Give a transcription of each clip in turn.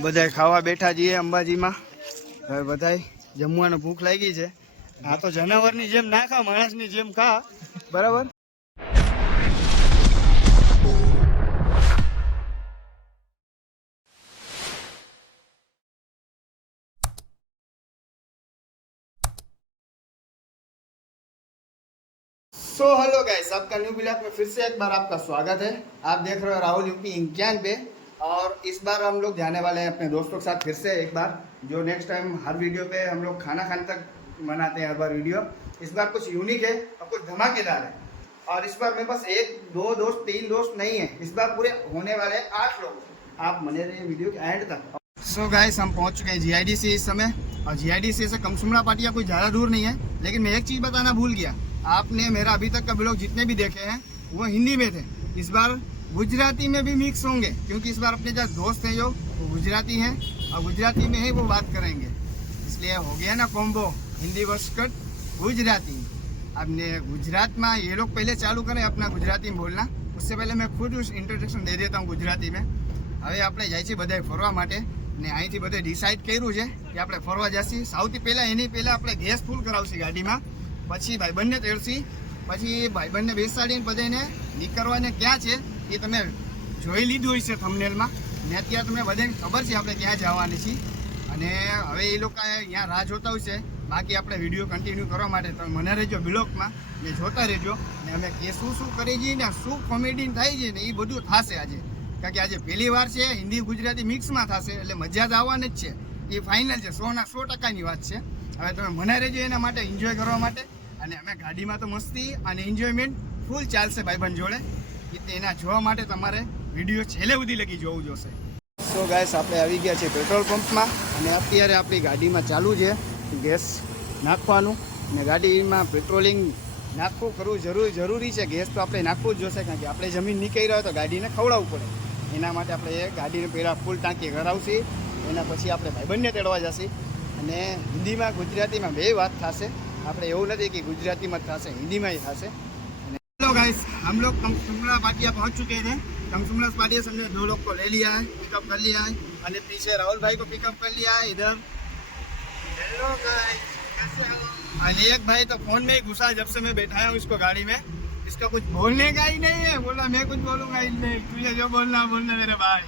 બધાય ખાવા બેઠા છીએ અંબાજીમાં હવે બધાય જમવાનું ભૂખ લાગી છે આ તો જનાવરની જેમ ના ખા માણસની જેમ ખા બરાબર सो हेलो गाइस आपका न्यू ब्लॉग में फिर से एक बार आपका स्वागत है आप देख रहे हो राहुल यूपी इंक्यान पे और इस बार हम लोग जाने वाले हैं अपने दोस्तों के साथ फिर से एक बार, जो नेक्स्ट टाइम हर वीडियो पे हम लोग खाना खाने तक मनाते हैं हर बार वीडियो इस बार कुछ यूनिक है और कुछ धमाकेदार है। और इस बार मेरे पास एक, दो दोस्त, तीन दोस्त नहीं है। इस बार पूरे होने वाले आठ लोग। आप बने रहिए वीडियो के एंड तक। सो गाइस हम पहुँच चुके हैं जीआईडीसी इस समय। और जीआईडीसी से कमसुमड़ा पाटिया कोई ज़्यादा दूर नहीं है। लेकिन मैं एक चीज़ बताना भूल गया। आपने मेरा अभी तक का ब्लॉग जितने भी देखे हैं, वो हिंदी में थे। इस बार गुजराती में भी मिक्स होंगे क्योंकि इस बार अपने जो दोस्त हैं जो वो गुजराती हैं और गुजराती में ही वो बात करेंगे इसलिए हो गया ना कॉम्बो हिंदी वर्षकट गुजराती आपने गुजरात में ये लोग पहले चालू करें अपना गुजराती में बोलना उससे पहले मैं खुद उस इंट्रोडक्शन दे देता हूँ गुजराती में હવે આપણે જાય છીએ બધાય ફરવા માટે ને અહીંથી બધે ડિસાઈડ કર્યું છે કે આપણે ફરવા જશી સૌથી પહેલાં એની પહેલાં આપણે ગેસ ફૂલ કરાવશી ગાડીમાં પછી ભાઈબંધને તેડશી પછી ભાઈબંધને બેસાડીને બધાને નીકળવાને ક્યાં છે એ તમે જોઈ લીધું હોય છે થંબનેલમાં ને અત્યારે તમને બધાને ખબર છે આપણે ક્યાં જવાની છીએ. અને હવે એ લોકો અહીંયા રાહ જોતા હોય છે. બાકી આપણે વીડિયો કન્ટિન્યુ કરવા માટે તમે મને રહેજો બ્લોગમાં ને જોતા રહેજો. ને અમે કે શું શું કરી જઈએ ને શું કોમેડી થાય છે ને એ બધું થશે આજે. કારણ કે આજે પહેલી વાર છે, હિન્દી ગુજરાતી મિક્સમાં થશે, એટલે મજા જ આવવાની જ છે. એ ફાઇનલ છે, સોના સો ટકાની વાત છે. હવે તમે મને રહેજો એના માટે એન્જોય કરવા માટે. અને અમે ગાડીમાં તો મસ્તી અને એન્જોયમેન્ટ ફૂલ ચાલશે ભાઈબંધ જોડે. કે એના જોવા માટે તમારે વીડિયો છેલ્લે સુધી લગી જોવું જોશે સો ગાઈસ આપણે આવી ગયા છે પેટ્રોલ પંપમાં અને અત્યારે આપણી ગાડીમાં ચાલુ છે ગેસ નાખવાનું. અને ગાડીમાં પેટ્રોલિંગ નાખવું કરવું જરૂરી જરૂરી છે. ગેસ તો આપણે નાખવું જ જોશે, કારણ કે આપણે જમીન નીકળી રહ્યો તો ગાડીને ખવડાવવું પડે. એના માટે આપણે ગાડીને પહેલાં ફૂલ ટાંકી કરાવશી એના પછી આપણે ભાઈબંધને તેડવા જશી. અને હિન્દીમાં ગુજરાતીમાં બે વાત થશે. આપણે એવું નથી કે ગુજરાતીમાં જ થશે હિન્દીમાં થશે हेलो गाइस हम लोग कमसुमला पाटिया पहुंच चुके हैं कमसुमला पाटिया से हमने दो लोग को ले लिया है पिकअप कर लिया है और पीछे राहुल भाई को पिकअप कर लिया है इधर हेलो गाइस कैसे हो और एक भाई तो फोन में ही घुसा जब से मैं बैठाया हूँ इसको गाड़ी में इसका कुछ बोलने का ही नहीं है बोला मैं कुछ बोलूंगा इसमें तुझे जो बोलना बोलना मेरे भाई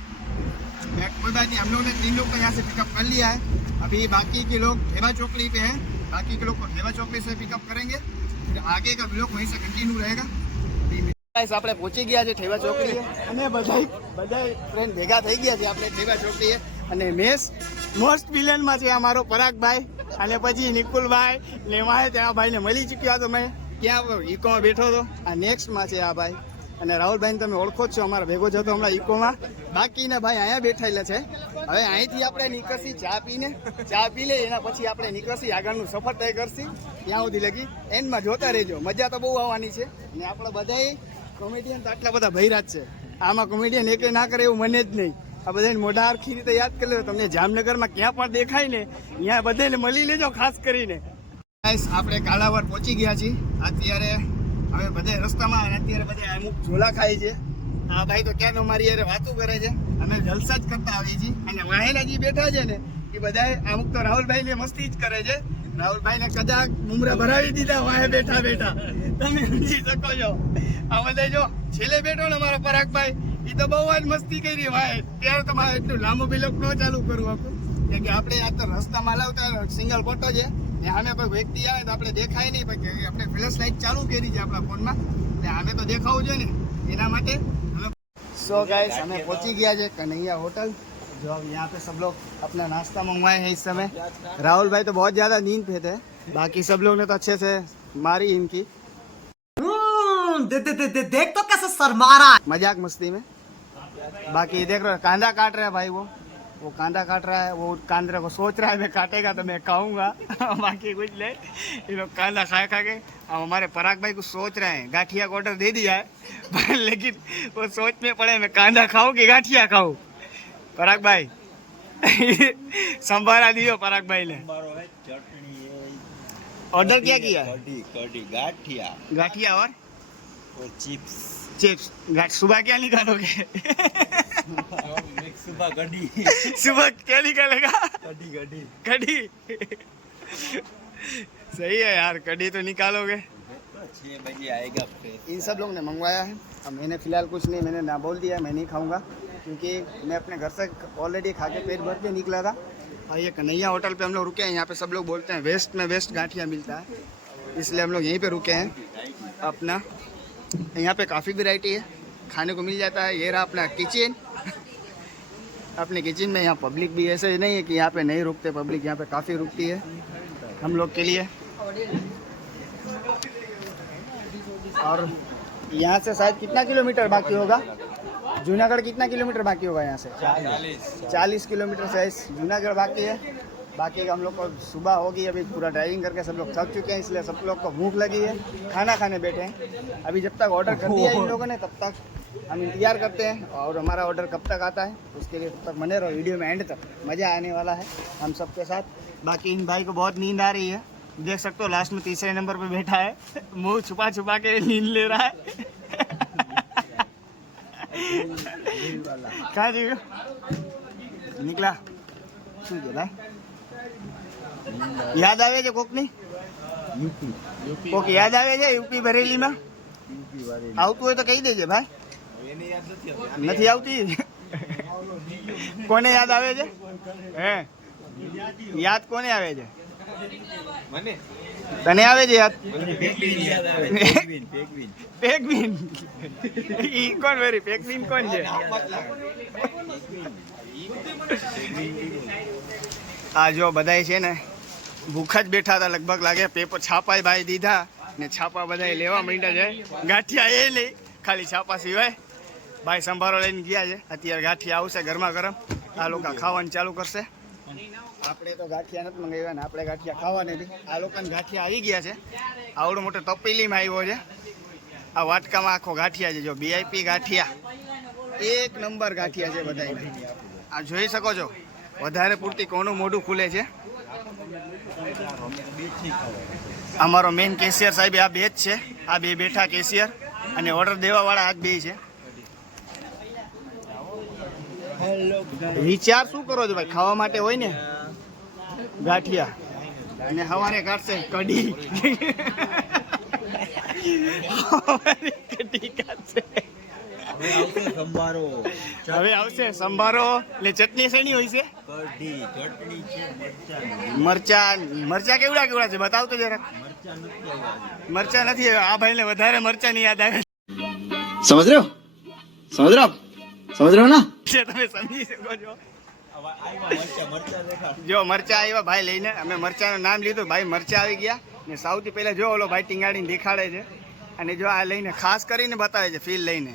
मैं कोई बात नहीं हम लोग ने तीन लोग को यहाँ से पिकअप कर लिया है अभी बाकी के लोग ठेवा चौकड़ी पे हैं बाकी के लोग को ठेवा चौकड़ी से पिकअप करेंगे फिर आगे का ब्लॉग वहीं से कंटिन्यू रहेगा ગાઈસ આપણે પહોંચી ગયા છે ઠેવા ચોકડીએ અને બધાય બધાય ફ્રેન્ડ ભેગા થઈ ગયા છે આપણે ઠેવા ચોકડીએ અને મેસ મોસ્ટ વિલનમાં છે અમારો પરાગભાઈ અને પછી નિકુલભાઈ ને એમાં ત્યાં ભાઈને મળી ચૂક્યા તો મેં ક્યાં ઇકોમાં બેઠો હતો આ નેક્સ્ટમાં છે આ ભાઈ અને રાહુલભાઈને તમે ઓળખો છો, અમારા ભેગો જતો હમણાં ઇકોમાં. બાકીના ભાઈ અહીંયા બેઠેલા છે. હવે અહીંથી આપણે નીકળશી ચા પીને. ચા પી લે, એના પછી આપણે નીકળશી આગળનું સફર તય કરશી. ત્યાં સુધી લગી એન્ડમાં જોતા રહેજો. મજા તો બહુ આવવાની છે. અને આપણે બધાય કોમેડિયન તો આટલા બધા ભૈરા જ છે. આમાં કોમેડિયન એકે ના કરે એવું મને જ નહીં. આ બધાને મોઢા આરખી રીતે યાદ કરી લો. તમને જામનગરમાં ક્યાં પણ દેખાય ને, ત્યાં બધાને મળી લેજો ખાસ કરીને. આપણે કાલાવડ પહોંચી ગયા છીએ. અત્યારે હવે બધે રસ્તામાં અત્યારે બધે અમુક ઝોલા ખાય છે. આ ભાઈ તો ક્યાં અમારી યારે વાતો કરે છે. અમે જલસા જ કરતા આવીએ છીએ. અને વાહેલાજી બેઠા છે ને, એ બધા અમુક તો રાહુલભાઈ ને મસ્તી જ કરે છે. રાહુલભાઈ ને કદાચ મુમરા ભરાવી દીધા વાહે બેઠા બેઠા. તમે સમજી શકો છો. આ બધા જો છેલ્લે બેઠો ને અમારો પરાગભાઈ, એ તો બહુ જ મસ્તી કરી વાહે. ત્યારે તો મારે એટલું લાંબુ બિલોક ન ચાલુ કરવું. આપણું કે આપણે આ તો રસ્તામાં લાવતા સિંગલ ફોટો છે. ને આમે કોઈ વ્યક્તિ આવે તો આપણે દેખાય નહીં પણ કે આપણે ફ્લેશ લાઇટ ચાલુ કરી છે આપણા ફોનમાં ને આમે તો દેખાવું જોઈએ ને એના માટે सो गाइस हमें पहुंची गया है कन्हैया होटल जो अब यहाँ पे सब लोग अपना नाश्ता मंगवाए हैं इस समय राहुल भाई तो बहुत ज़्यादा नींद पे थे बाकी सब लोग ने तो अच्छे से मारी इनकी हम्म, दे, दे, दे, दे, देख तो कैसे शर्मा रहा है मजाक मस्ती में बाकी देख रहे हो कांदा काट रहा है भाई वो वो कांदा काट रहा है वो कांदे को सोच रहा है मैं काटेगा तो मैं खाऊँगा। बाकी कुछ ले ये लोग कांदा खा खा के अब हमारे पराग भाई कुछ सोच रहे हैं गाठिया का ऑर्डर दे दिया है। लेकिन वो सोच में पड़े मैं कांदा खाऊँ कि गाठिया खाऊँ? पराग भाई संभारा दियो पराग भाई ने। ऑर्डर क्या किया गाठिया। गाठिया और, और चिप्स। चिप्स सुबह क्या निकालोगे? सुबह गड्डी। सुबह क्या निकालेगा? गड्डी गड्डी। कड़ी सही है यार कड़ी तो निकालोगे। छः बजे आएगा इन सब लोग ने मंगवाया है। अब मैंने फ़िलहाल कुछ नहीं मैंने ना बोल दिया मैं नहीं खाऊँगा। क्योंकि मैं अपने घर से ऑलरेडी खा के पेट भर के निकला था। और ये कन्हैया होटल पे हम लोग रुके हैं। यहाँ पे सब लोग बोलते हैं वेस्ट में वेस्ट गाठिया मिलता है। इसलिए हम लोग यहीं पे रुके हैं। अपना यहाँ पे काफ़ी वेराइटी है। खाने को मिल जाता है। ये रहा अपना किचन अपने किचन में यहाँ पब्लिक भी ऐसे नहीं है कि यहाँ पे नहीं रुकते पब्लिक यहाँ पे काफ़ी रुकती है हम लोग के लिए। और यहाँ से शायद कितना किलोमीटर बाकी होगा? जूनागढ़ कितना किलोमीटर बाकी होगा यहाँ से? चालीस। चालीस किलोमीटर से जूनागढ़ बाकी है। बाकी हम लोग को सुबह होगी अभी पूरा ड्राइविंग करके सब लोग थक चुके हैं इसलिए सब लोग को भूख लगी है। खाना खाने बैठे हैं। अभी जब तक ऑर्डर कर दिया इन लोगों ने तब तक हम इंतज़ार करते हैं और हमारा ऑर्डर कब तक आता है उसके लिए तब तक बने रहो। वीडियो में एंड तक। मज़ा आने वाला है हम सबके साथ। बाकी इन भाई को बहुत नींद आ रही है। देख सकते हो लास्ट में तीसरे नंबर पर बैठा है। मुँह छुपा छुपा के नींद ले रहा है। कहा जी निकला। ठीक है યાદ આવે છે કોકની? કોક યાદ આવે છે યુપી બરેલીમાં? આવતું હોય તો કહી દેજે ભાઈ. નથી આવતી. કોને યાદ આવે છે? હે? યાદ કોને આવે છે? તને આવે છે યાદ? પેકબીન ઈ કોણ વેરી પેકબીન કોણ છે? આ જો બધાય છે ને ભૂખા જ બેઠા હતા, લગભગ લાગે પેપર છાપાય ભાઈ દીધા ને છાપા બધાય લેવા માંડ્યા છે. ગાંઠિયા એ લઈ, ખાલી છાપા સિવાય. ભાઈ સંભારો લઈને ગયા છે. અત્યારે ગાંઠિયા આવશે ગરમા ગરમ. આ લોકો ખાવાનું ચાલુ કરશે. આપણે તો ગાંઠિયા નથી મંગાવ્યા ને આપણે ગાંઠિયા ખાવા નથી. આ લોકોને ગાંઠિયા આવી ગયા છે. આવડો મોટો તપેલીમાં આવ્યો છે. આ વાટકામાં આખો ગાંઠિયા છે. જો બીઆઈપી ગાંઠિયા. એક નંબર ગાંઠિયા છે બધા આ જોઈ શકો છો. વધારે પૂરતી કોનું મોઢું ખુલે છે. અમારો મેઇન કેશિયર સાહેબ આ બે જ છે. આ બે બેઠા કેશિયર અને ઓર્ડર દેવાવાળા આ જ બે છે વિચાર શું કરો છો ભાઈ? ખાવા માટે હોય ને? ગાંઠિયા. અને સવારે કાઢશે કઢી. કઢી કાઢશે. હવે આવશે સંભારો. એટલે ચટણી શેની હોય છે? મરચાં. મરચાં કેવડા કેવડા છે? બતાવતો જરા મરચાં નથી આ ભાઈને વધારે મરચાં ની યાદ આવે સમજ રહ્યો? સમજ રહ્યો? સમજ રહ્યો ના? તમે સમજી શકો છો. જો મરચા આવ્યા ભાઈ લઈને. અમે મરચાનું નામ લીધું. ભાઈ મરચા આવી ગયા. ને સૌથી પહેલા જો ઓલો ભાઈ ટીંગાડીને દેખાડે છે. અને જો આ લઈને ખાસ કરીને બતાવે છે ફીલ લઈને.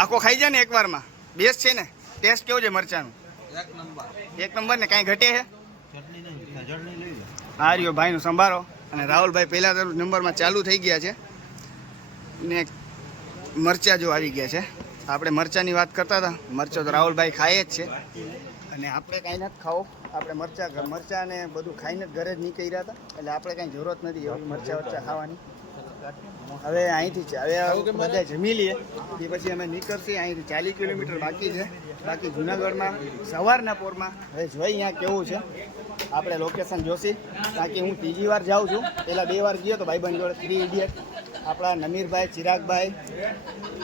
આખો ખાઈ જાય ને એક વારમાં બેસ્ટ છે ને. ટેસ્ટ કેવો છે મરચાનું? એક નંબર. એક નંબર ને કાંઈ ઘટે છે આ રહ્યો ભાઈનો સંભારો. અને રાહુલભાઈ પહેલા નંબરમાં ચાલુ થઈ ગયા છે. ને મરચા જો આવી ગયા છે. આપણે મરચાંની વાત કરતા હતા. મરચો તો રાહુલભાઈ ખાય જ છે. અને આપણે કાંઈ નથી ખાવો. આપણે મરચા મરચા ને બધું ખાઈને જ ઘરે જ નીકળી હતા. એટલે આપણે કાંઈ જરૂરત નથી એવી મરચા વરચા ખાવાની. હવે અહીંથી હવે બધા જમી લઈએ એ પછી અમે નીકળશે. અહીંથી ચાલીસ કિલોમીટર બાકી છે. બાકી જુનાગઢમાં સવારના પોરમાં હવે જોઈ અહીંયા કેવું છે. આપણે લોકેશન જોશી. બાકી હું ત્રીજી વાર જાઉં છું. પહેલાં બે વાર ગયો તો ભાઈબંધ જોડે થ્રી ઇડિયટ આપણા નમીરભાઈ ચિરાગભાઈ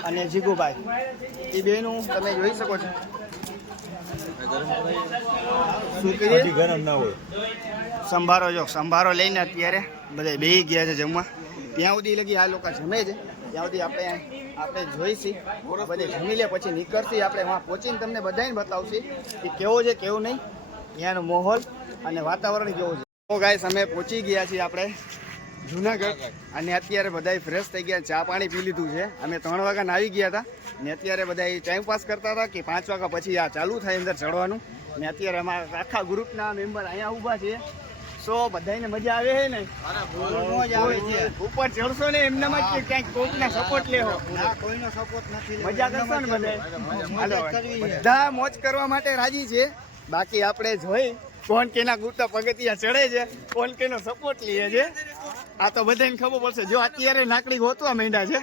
અને જીગુભાઈ. એ બેનું તમે જોઈ શકો છો. શું કહીએ ગરમ ના હોય. સંભારો જો સંભારો લઈને અત્યારે બધા બે ગયા છે જમવા. ત્યાં સુધી લગી આ લોકો જમે છે. ત્યાં સુધી આપણે આપણે જોઈશી બધે જમી લે, પછી નીકળશી, આપણે વहाँ પહોંચીને તમને બધાને બતાવશી કે કેવો છે, કેવો નહીં, ત્યાંનો માહોલ અને વાતાવરણ કેવું છે. તો ગાઈસ અમે પહોંચી ગયા છીએ આપણે જુનાગઢ અને અત્યારે બધા ફ્રેશ થઈ ગયા, ચા પાણી પી લીધું છે. અમે ત્રણ વાગ્યાના આવી ગયા હતા ને અત્યારે બધા ટાઈમ પાસ કરતા હતા કે પાંચ વાગ્યા પછી આ ચાલુ થાય અંદર ચડવાનું. ને અત્યારે અમારા આખા ગ્રુપના મેમ્બર અહીંયા ઊભા છે. સો બધાને મજા આવે છે ને? આવે છે. ઉપર ચડશો ને એમને જ ક્યાંક કોકના સપોર્ટ લેવો. ના કોઈનો સપોર્ટ નથી મજા કરશો ને બધા. બધા મોજ કરવા માટે રાજી છે. બાકી આપણે જોઈ કોણ કેના ગુટા પગથિયા ચડે છે કોણ કેનો સપોર્ટ લે છે. આ તો બધાને ખબર પડશે. જો અત્યારે નાકડી ગોતવા માંડ્યા છે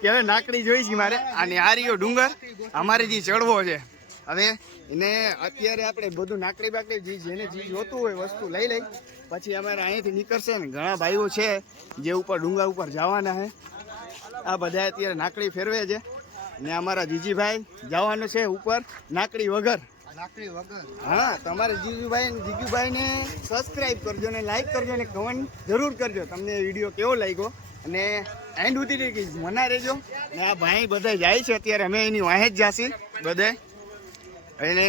કે હવે નાકડી જોઈ છે મારે. અને આ રહ્યો ડુંગર અમારે જે ચડવો છે. હવે એને અત્યારે આપણે બધું નાકડી બાકડી જે જેને જે જોતું હોય વસ્તુ લઈ લઈ પછી અમારે અહીંયાથી નીકળશે ને ઘણા ભાઈઓ છે જે ઉપર ડુંગા ઉપર જવાના છે. આ બધા અત્યારે નાકડી ફેરવે છે. ને અમારા જીજીભાઈ જવાનું છે ઉપર નાકડી વગર. હા તમારે જીજુભાઈ ને જીજુભાઈને સબસ્ક્રાઇબ કરજો ને લાઈક કરજો ને કમેન્ટ જરૂર કરજો. તમને વીડિયો કેવો લાગ્યો? અને એન્ડ સુધી મના રહેજો. ને આ ભાઈ બધા જાય છે અત્યારે અમે એની વાહે જ જાશી બધે. એને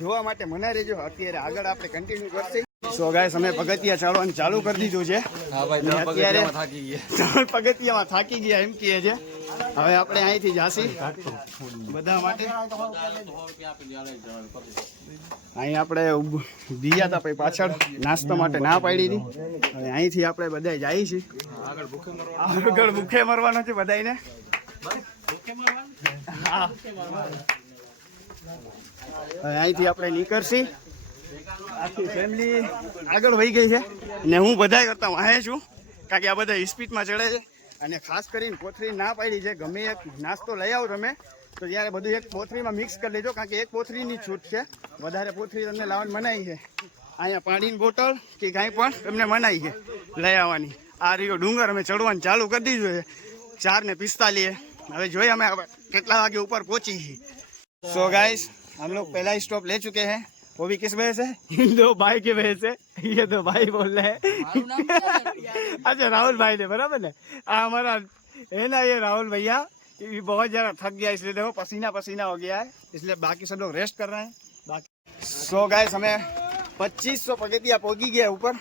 જોવા માટે મના રહેજો. અત્યારે આગળ આપણે કન્ટિન્યુ કરશે. સો ગાઈસ અમે પગથિયા ચાલવાનું ચાલુ કરી દીધું છે. અત્યારે ત્રણ પગથિયામાં થાકી ગયા એમ કહે છે. હવે આપણે અહીંથી જાસી બધા માટે. અહીં આપણે બીજા હતા પછી પાછળ. નાસ્તા માટે ના પાડી હતી. હવે અહીંથી આપણે બધા જઈએ છીએ. આગળ ભૂખે મરવાનો છે બધાને હા. અહીંથી આપણે નીકળશી. આખી ફેમિલી આગળ વહી ગઈ છે. ને હું બધા કરતા વાહે છું, કારણ કે આ બધા સ્પીડમાં ચડે છે. અને ખાસ કરીને પોથરી ના પાડી છે, ગમે એક નાસ્તો લઈ આવો તમે, તો ત્યારે બધું એક પોથરીમાં મિક્સ કરી લેજો, કારણ કે એક પોથરીની છૂટ છે. વધારે પોથરી તમને લાવવાની મનાઈ છે. અહીંયા પાણીની બોટલ કે કાંઈ પણ તમને મનાઈ છે. લઈ આવવાની. આ રહ્યો ડુંગર, અમે ચડવાનું ચાલુ કરી દીધું છે. ચાર ને પિસ્તાલીએ. હવે જોઈએ અમે કેટલા વાગે ઉપર પહોંચી છીએ. सो गाइस हम लोग पहला स्टॉप ले चुके हैं वो भी किस वजह से इन दो भाई की वजह से ये दो भाई बोल रहे हैं अच्छा राहुल भाई ने बराबर ने आ हमारा है ना ये राहुल भैया ये बहुत ज़्यादा थक गया इसलिए देखो पसीना पसीना हो गया है इसलिए बाकी सब लोग रेस्ट कर रहे हैं बाकी સો ગાઈસ અમે પચીસો પગથિયા પહોંચી ગયા ઉપર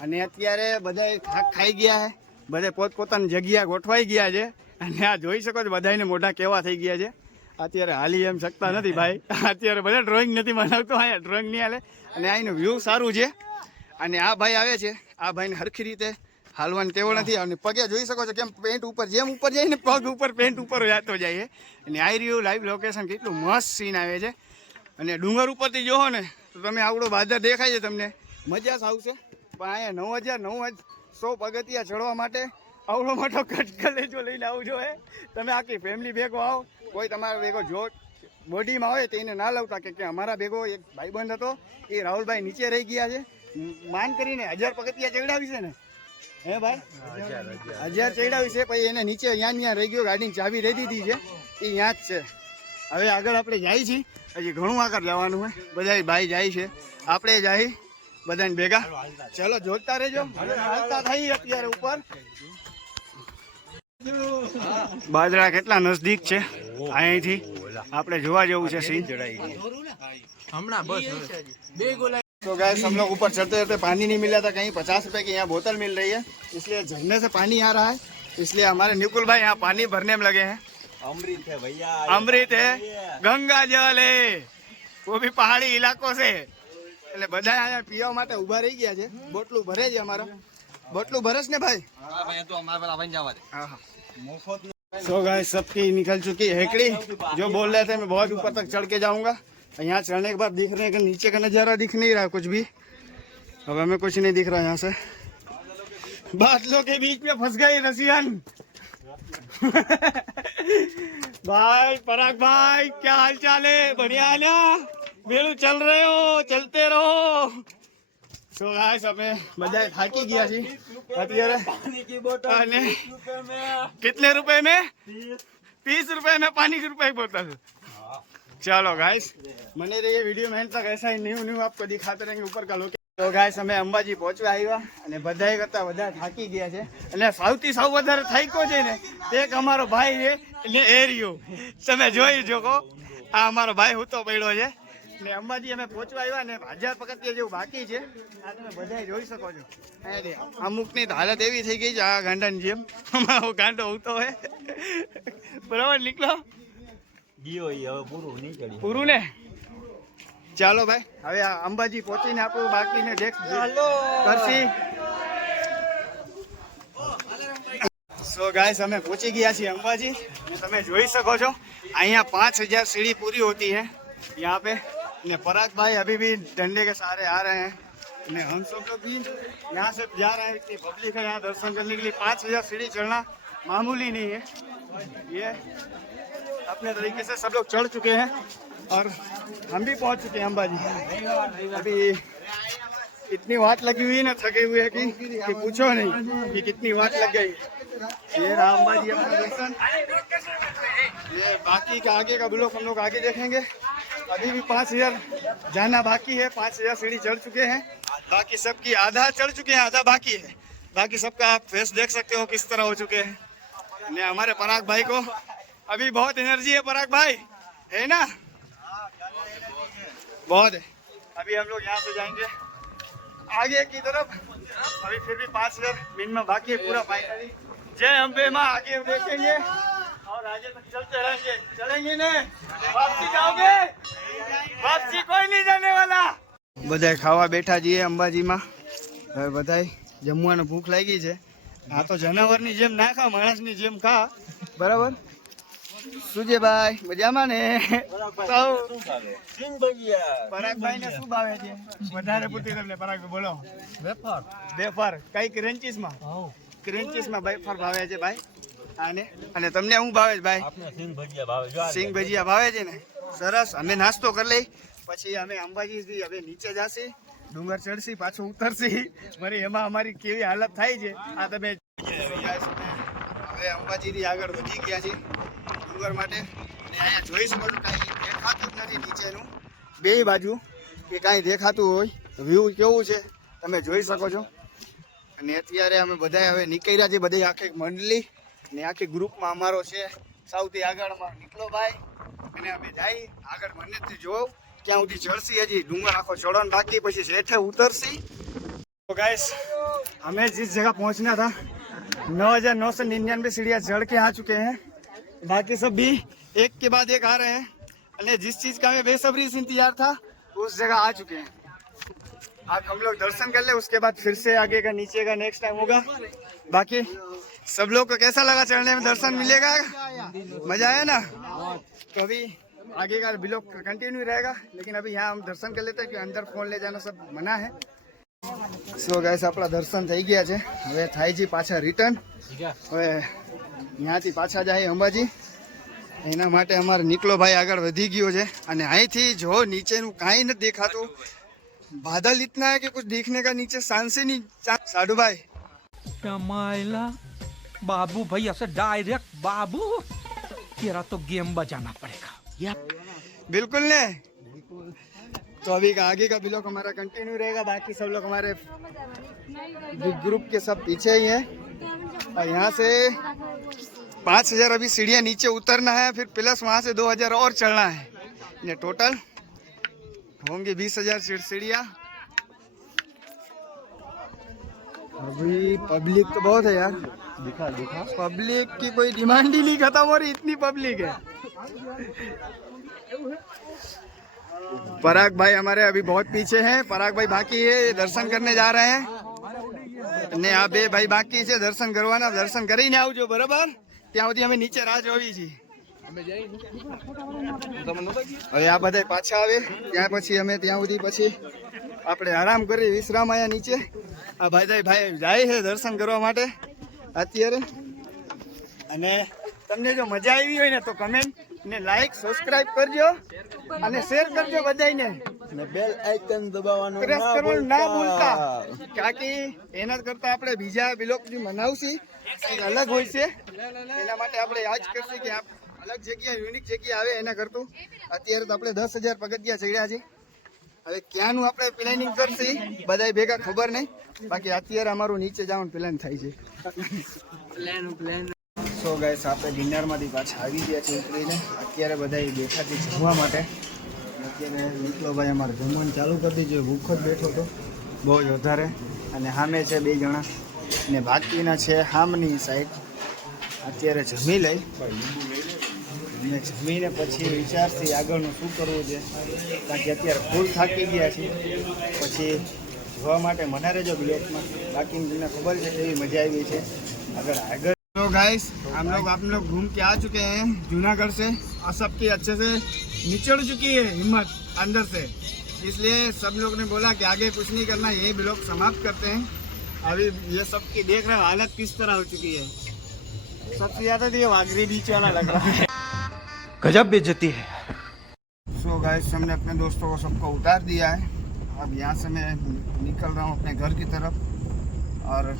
અને અત્યારે બધા થાક ખાઈ ગયા છે બધા પોતપોતાની જગ્યા ગોઠવાઈ ગયા છે અને આ જોઈ શકો છો બધાને મોઢા કેવા થઈ ગયા છે અત્યારે હાલી એમ શકતા નથી ભાઈ. અત્યારે બધા ડ્રોઈંગ નથી બનાવતો, અહીંયા ડ્રોઈંગ નહીં હાલે. અને અહીંનું વ્યૂ સારું છે. અને આ ભાઈ આવે છે. આ ભાઈને હરખી રીતે હાલવાની ટેવો નથી. અને પગે જોઈ શકો છો કેમ પેન્ટ ઉપર, જેમ ઉપર જાય ને પગ ઉપર પેન્ટ ઉપર જતો જાય અને આઈ રહ્યું લાઈવ લોકેશન કેટલું મસ્ત સીન આવે છે. અને ડુંગર ઉપરથી જોવો ને, તો તમે આવડો બાદર દેખાય છે તમને. મજા જ આવશે. પણ અહીંયા નવ હજાર નવ હજાર સો પગથિયા ચડવા માટે આવડો મોટો કટકલેજો લઈને આવજો હે. તમે આખી ફેમિલી ભેગો આવો. કોઈ તમારા ભેગો જો બોડીમાં હોય તો એને ના લાવતા કે અમારા ભેગો એક ભાઈબંધ હતો એ રાહુલભાઈ નીચે રહી ગયા છે. માન કરીને હજાર પગથિયા ચડાવી છે ને. હે ભાઈ? હજાર ચડાવી છે પછી એને નીચે અહીંયા ને ત્યાં રહી ગયો ગાડીની ચાવી રહી દીધી છે. એ ત્યાં જ છે. હવે આગળ આપણે જાય છીએ. હજી ઘણું આગળ જવાનું હોય બધા ભાઈ જાય છે. આપણે જાય બધાને ભેગા. ચલો જોતા રહેજો. હાલતા થઈ અત્યારે ઉપર. બાજરા કેટલા નજદીક છે અહીંથી આપણે જોવા જેવું છે સીન तो गैस हम लोग ऊपर चढ़ते चढ़ते पानी नहीं मिला था कहीं पचास रुपए की यहाँ बोतल मिल रही है इसलिए झरने से पानी आ रहा है इसलिए हमारे निकुल भाई यहाँ पानी भरने में लगे हैं અમૃત છે ભૈયા अमृत है गंगा जल है वो भी पहाड़ी इलाको से એટલે બધા અહીંયા પીવા માટે ઊભા રહી ગયા છે બોટલું ભરે છે અમારા બોટલું ભરસ ને ભાઈ हाँ हाँ सो गाइस सबकी निकल चुकी हेकड़ी। जो बोल रहे थे, मैं बहुत ऊपर तक चढ़ के जाऊँगा। यहाँ चढ़ने के बाद दिख रहे हैं कि नीचे का नज़ारा दिख नहीं रहा कुछ भी। अब हमें कुछ नहीं दिख रहा यहाँ से। बादलों के बीच में फंस गए रसियन। भाई, पराग भाई, क्या हाल चाल है बढ़िया चल रहे हो, चलते રહો સો ગાઈસ અમે બધા થાકી ગયા છીએ અત્યારે અને कितने रुपए में तीस रुपए में पानी की रुपए की बोतल चलो गाइस बने रहिए वीडियो में तक ऐसा ही न्यू न्यू आपको दिखाते रहेंगे ऊपर का लोकेशन તો ગાઈસ અમે અંબાજી પહોંચવા આવ્યા અને બધાય કરતા વધારે થાકી ગયા છે અને સૌથી સૌ વધારે થાક્યો છે ને તે એક અમારો ભાઈ છે એટલે એરિયો તમે જોઈ જોકો આ અમારો ભાઈ હુતો પડ્યો છે ને અંબાજી અમે પહોંચવા આવ્યા ને હજાર પગથિયા જેવું બાકી છે. આ તમે બધા જોઈ શકો છો. અમુકની હાલત એવી થઈ ગઈ છે આ ગાંડાની જેમ. અમારો ગાંડો ઉગતો હોય. બરાબર નીકળો. પૂરું ને? ચાલો ભાઈ હવે આ અંબાજી પહોંચીને આપણું બાકીને દેખ કરશી. સો ગાઈસ અમે પહોંચી ગયા છીએ અંબાજી. તમે જોઈ શકો છો અહીંયા પાંચ હજાર સીડી પૂરી હોતી હે યહાં પે पराग भाई अभी भी डंडे के सहारे आ रहे हैं। ने हम सब लोग भी यहाँ से जा रहे हैं इतनी पब्लिक है यहाँ दर्शन करने के लिए। पाँच हज़ार सीढ़ी चढ़ना मामूली नहीं है। ये अपने तरीके से सब लोग चढ़ चुके हैं और हम भी पहुँच चुके हैं अम्बाजी अभी इतनी वाट लगी हुई है ना थके हुए हैं कि, कि पूछो नहीं कि कितनी वाट लग गई। ये अपना दर्शन। ये बाकी का आगे का ब्लॉक हम लोग आगे देखेंगे। अभी भी पाँच हज़ार जाना बाकी है पाँच हज़ार सीढ़ी चढ़ चुके हैं। बाकी सबकी आधा चढ़ चुके हैं आधा बाकी है। बाकी सबका आप फेस देख सकते हो किस तरह हो चुके हैं। ने हमारे पराग भाई को अभी बहुत एनर्जी है पराग भाई है ना? बहुत है। अभी हम लोग यहाँ से जाएँगे। आगे की तरफ अभी फिर भी पाँच हजार मिनिमम बाकी है पूरा फाइनली जय अम्बे माँ आगे हम देखेंगे और आगे तक चलते रहेंगे चलेंगे ने वापसी जाओगे वापसी कोई नहीं जाने वाला બધાય ખાવા બેઠા છીએ અંબાજીમાં હવે બધાય જમવાનો ભૂખ લાગી છે આ તો જનાવરની જેમ ના ખા માણસની જેમ ખા બરાબર સુજેભાઈ મજામાં ને? સૌ પરાગભાઈ ને શું ભાવે છે? વધારે પૂરતી તમને પરાગભાઈ બોલો. વેફર. વેફર કઈ ક્રન્ચીસમાં? ક્રન્ચીસમાં વેફર ભાવે છે ભાઈ. અને અને તમને હું ભાવે છે ભાઈ? સિંગ ભજીયા ભાવે છે ને? સરસ અમે નાસ્તો કરી લઈ. પછી અમે અંબાજીથી હવે નીચે જાશી ડુંગર ચડશી પાછું ઉતરશી. વળી એમાં અમારી કેવી હાલત થાય છે. આ તમે હવે અંબાજી થી આગળ વધી ગયા છીએ. ડુંગર માટે અને અહીંયા જોઈ શકો છો કાંઈ દેખાતું જ નથી નીચેનું બે બાજુ કે કાંઈ દેખાતું હોય વ્યૂ કેવું છે તમે જોઈ શકો છો અને અત્યારે અમે બધા હવે નીકળ્યા છીએ બધી આખી મંડળી ને આખી ગ્રુપમાં અમારો છે સૌથી આગળમાં નીકળો ભાઈ અને અમે જઈ આગળ મંદિરથી જોવ ક્યાં સુધી ચડશી હજી ડુંગર આખો ચડવાનું બાકી પછી શેઠે ઉતરશી तो गाइस हमें जिस जगह पहुंचना था नौ हजार नौ सौ निन्यानवे सीढ़ियाँ चढ़ के आ चुके हैं बाकी सब भी एक के बाद एक आ रहे हैं અને जिस चीज का हमें बेसब्री से इंतजार था उस जगह आ चुके हैं आज हम लोग दर्शन कर ले उसके बाद फिर से आगे का नीचे का नेक्स्ट टाइम होगा बाकी सब लोग को कैसा लगा चढ़ने में दर्शन मिलेगा मजा आया ना तो अभी आगे का ब्लॉग कंटिन्यू रहेगा लेकिन अभी यहाँ हम दर्शन कर लेते हैं कि अंदर फोन ले जाना सब मना है સો ગાઈસ આપણા દર્શન થઈ ગયા છે હવે થાય છે પાછા રિટર્ન હવે ત્યાંથી પાછા જાય અંબાજી એના માટે અમારે નીકળો ભાઈ આગળ વધી ગયો છે અને અહીંથી જો નીચેનું કાંઈ નથી દેખાતું बादल इतना है कि कुछ दिखने का नीचे शान से नहीं साधु भाई कमाइला बाबू भैया से डायरेक्ट बाबू तेरा तो गेम बजाना पड़ेगा बिल्कुल ने तो अभी का आगे का ब्लॉग हमारा कंटिन्यू रहेगा बाकी सब लोग हमारे ग्रुप के सब पीछे ही हैं और यहाँ से पाँच हज़ार अभी सीढ़ियाँ नीचे उतरना है, फिर प्लस वहाँ से दो हज़ार और चढ़ना है। ये टोटल होंगे बीस हज़ार सीढ़ियाँ। अभी पब्लिक तो बहुत है यार। दिखा दिखा पब्लिक की कोई डिमांड ही नहीं, खत्म हो रही, इतनी पब्लिक है। पराग भाई हमारे अभी बहुत पीछे हैं, पराग भाई बाकी है दर्शन करने जा रहे हैं। ને આ બે ભાઈ બાકી છે, દર્શન કરવાના, દર્શન કરીને આવજો, બરાબર? ત્યાં સુધી અમે નીચે રાહ જોવી છીએ હવે આ બધા પાછા આવે, ત્યાં પછી અમે ત્યાં સુધી પછી આપણે આરામ કરી વિશ્રામ આયા નીચે. આ ભાઈ ભાઈ જાય છે દર્શન કરવા માટે, અત્યારે. અને તમને જો મજા આવી હોય ને તો કમેન્ટ ને લાઈક સબસ્ક્રાઈબ કરજો અને શેર કરજો બધાને બેલ આઇકન દબાવવાનું પ્રેસ કરવાનું ના ભૂલતા. કાકી એના કરતા આપણે બીજા બ્લોકની મનાવશી અલગ હોય છે. એના માટે આપણે યાદ કરશું કે આપ અલગ જગ્યા યુનિક જગ્યા આવે એના કરતું. અત્યારે તો આપણે દસ હજાર પગથિયા ચડ્યા છે. હવે ક્યાંનું આપણે પ્લાનિંગ કરશી બધા ભેગા ખબર નહીં. બાકી અત્યારે અમારું નીચે જવાનું પ્લાન થાય છે. સો ગાઈસ આપણે ડિનરમાંથી પાછા આવી ગયા છે ઉતરીને અત્યારે બધા બેઠા છે જમવા માટે. અત્યારે નીકળો ભાઈ અમારે જમવાનું ચાલુ કરી દીધું ભૂખ જ બેઠો હતો બહુ જ વધારે અને સામે છે બે જણા ને બાકીના છે હામની સાઈડ અત્યારે જમી લઈ અને જમીને પછી વિચારથી આગળનું શું કરવું છે કારણ કે અત્યારે ફૂલ થાકી ગયા છે પછી જોવા માટે મને રહેજો બ્લોકમાં બાકી તમને ખબર છે કેવી મજા આવી છે अगर अगर तो गाइस हम लोग आप लोग घूम के आ चुके हैं जूनागढ़ से और सबकी अच्छे से निचड़ चुकी है हिम्मत अंदर से। इसलिए सब लोग ने बोला कि आगे कुछ नहीं करना यही ब्लॉग समाप्त करते हैं। अभी ये सब की देख रहे हो हालत किस तरह हो चुकी है। सबसे ज़्यादा तो ये वागरी बीच वाला लग रहा है। गजब बेइज्जती है। सो गाइस हमने अपने दोस्तों को सबको उतार दिया है। अब यहाँ से मैं निकल रहा हूँ अपने घर की तरफ़। और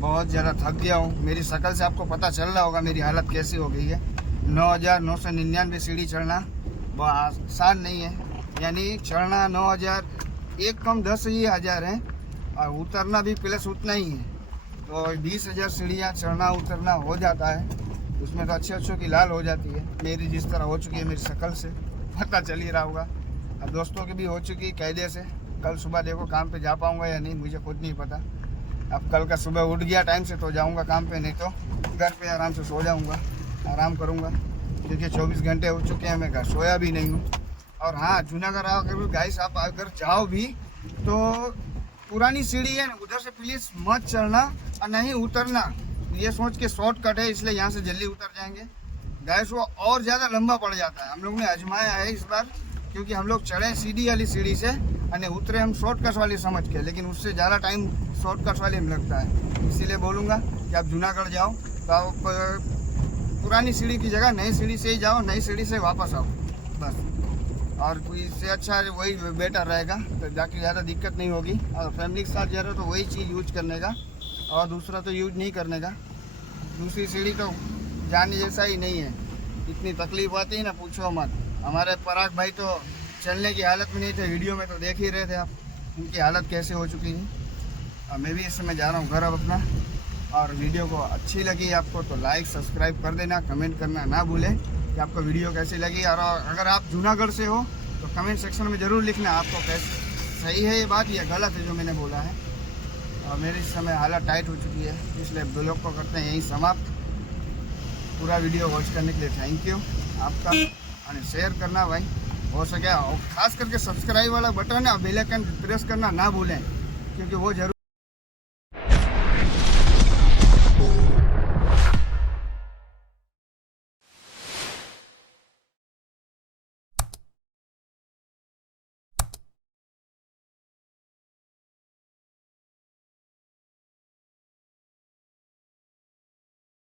बहुत ज़्यादा थक गया हूँ। मेरी शक्ल से आपको पता चल रहा होगा मेरी हालत कैसी हो गई है। नौ हज़ार नौ सौ निन्यानवे सीढ़ी चढ़ना। आसान नहीं है। यानी चढ़ना नौ हज़ार, एक कम दस ही हज़ार है, और उतरना भी प्लस उतना ही है। तो बीस हज़ार सीढ़ियाँ चढ़ना, उतरना हो जाता है। उसमें तो अच्छे अच्छों की लाल हो जाती है। मेरी जिस तरह हो चुकी है, मेरी शक्ल से पता चल ही रहा होगा। अब दोस्तों की भी हो चुकी है कायदे से। कल सुबह देखो काम पे जा पाऊँगा या नहीं, मुझे खुद नहीं पता। अब कल का सुबह उठ गया टाइम से तो जाऊँगा काम पे, नहीं तो घर पे आराम से सो जाऊँगा, आराम करूँगा। क्योंकि 24 घंटे हो चुके हैं, मैं घर सोया भी नहीं हूँ। और हाँ जूनागढ़ अगर गाइस आप अगर जाओ भी तो पुरानी सीढ़ी है ना, उधर से प्लीज़ मत चढ़ना और नहीं उतरना। ये सोच के शॉर्टकट है, इसलिए यहाँ से जल्दी उतर जाएँगे। गैस वो और ज़्यादा लंबा पड़ जाता है। हम लोग ने आजमाया है इस बार, क्योंकि हम लोग चढ़े सीढ़ी वाली सीढ़ी से અને उतरे हम शॉर्टकट वाली समझ के, लेकिन उससे ज़्यादा टाइम शॉर्टकट वाले में लगता है। इसीलिए बोलूँगा कि आप जूनागढ़ जाओ तो आप पुरानी सीढ़ी की जगह नई सीढ़ी से ही जाओ, नई सीढ़ी से वापस आओ, बस। और इससे अच्छा वही बेटर रहेगा तो जाके ज़्यादा दिक्कत नहीं होगी। और फैमिली के साथ जा रहे हो तो वही चीज़ यूज़ करने का, और दूसरा तो यूज़ नहीं करने का। दूसरी सीढ़ी तो जाने जैसा ही नहीं है। इतनी तकलीफ़ आती है ना, पूछो मत। हमारे पराग भाई तो चलने की हालत में नहीं थे वीडियो में तो देख ही रहे थे आप, उनकी हालत कैसे हो चुकी है। और मैं भी इस समय जा रहा हूँ घर अब अपना। और वीडियो को अच्छी लगी आपको तो लाइक सब्सक्राइब कर देना कमेंट करना ना भूलें कि आपको वीडियो कैसी लगी। और अगर आप जूनागढ़ से हो तो कमेंट सेक्शन में ज़रूर लिखना आपको कैसे, सही है ये बात या गलत है जो मैंने बोला है। और मेरी समय हालत टाइट हो चुकी है, इसलिए ब्लॉग को करते हैं यहीं समाप्त। पूरा वीडियो वॉच करने के लिए थैंक यू आपका और शेयर करना भाई, हो सके। और खास करके सब्सक्राइब वाला बटन और बेल आइकन प्रेस करना ना भूलें, क्योंकि वो ज़रूर